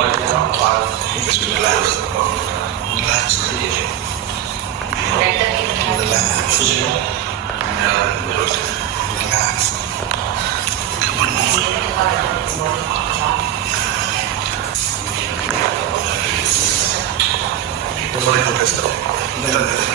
Just relax. Relax. Relax. Relax. Come on, move. Dovolí to testo. Nedám to